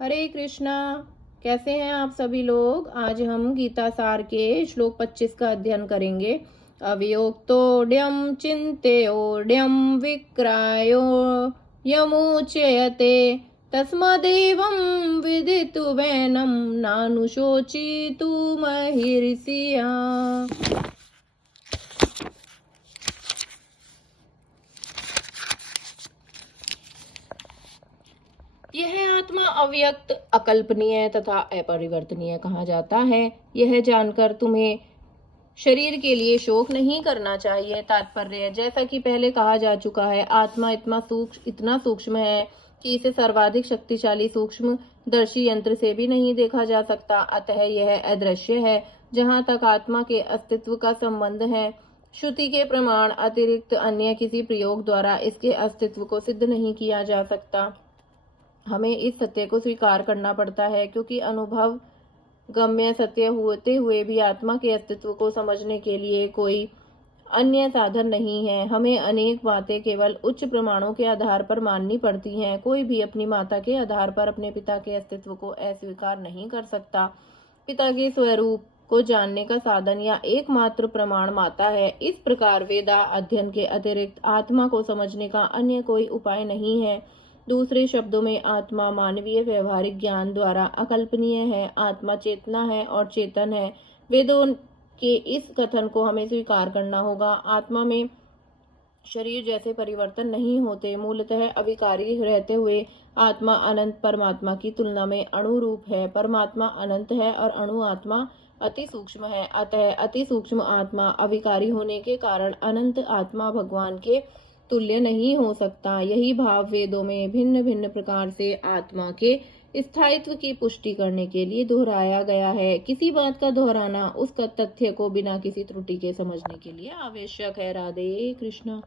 हरे कृष्णा। कैसे हैं आप सभी लोग। आज हम गीता सार के श्लोक 25 का अध्ययन करेंगे। अवियोक्तोड्यम चिंत्योड्यम विक्रायो यमुच्यते तस्मदेवं विदितुवैनं नानुशोचितुमर्हसीय। यह आत्मा अव्यक्त, अकल्पनीय तथा अपरिवर्तनीय कहा जाता है। यह जानकर तुम्हें शरीर के लिए शोक नहीं करना चाहिए। तात्पर्य, जैसा कि पहले कहा जा चुका है, आत्मा इतना सूक्ष्म है कि इसे सर्वाधिक शक्तिशाली सूक्ष्म दर्शी यंत्र से भी नहीं देखा जा सकता। अतः यह अदृश्य है। जहाँ तक आत्मा के अस्तित्व का संबंध है, श्रुति के प्रमाण अतिरिक्त अन्य किसी प्रयोग द्वारा इसके अस्तित्व को सिद्ध नहीं किया जा सकता। हमें इस सत्य को स्वीकार करना पड़ता है, क्योंकि अनुभव गम्य सत्य होते हुए भी आत्मा के अस्तित्व को समझने के लिए कोई अन्य साधन नहीं है। हमें अनेक बातें केवल उच्च प्रमाणों के आधार पर माननी पड़ती हैं। कोई भी अपनी माता के आधार पर अपने पिता के अस्तित्व को अस्वीकार नहीं कर सकता। पिता के स्वरूप को जानने का साधन या एकमात्र प्रमाण माता है। इस प्रकार वेदा अध्ययन के अतिरिक्त आत्मा को समझने का अन्य कोई उपाय नहीं है। दूसरे शब्दों में, आत्मा मानवीय व्यवहारिक ज्ञान द्वारा अकल्पनीय है। आत्मा चेतना है और चेतन है। वेदों के इस कथन को हमें स्वीकार करना होगा। आत्मा में शरीर जैसे परिवर्तन नहीं होते। मूलतः अविकारी रहते हुए आत्मा अनंत परमात्मा की तुलना में अणु रूप है। परमात्मा अनंत है और अणु आत्मा अति सूक्ष्म है। अतः अति सूक्ष्म आत्मा अविकारी होने के कारण अनंत आत्मा भगवान के तुल्य नहीं हो सकता। यही भाव वेदों में भिन्न भिन्न प्रकार से आत्मा के स्थायित्व की पुष्टि करने के लिए दोहराया गया है। किसी बात का दोहराना उसका तथ्य को बिना किसी त्रुटि के समझने के लिए आवश्यक है। राधे कृष्ण।